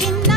watching.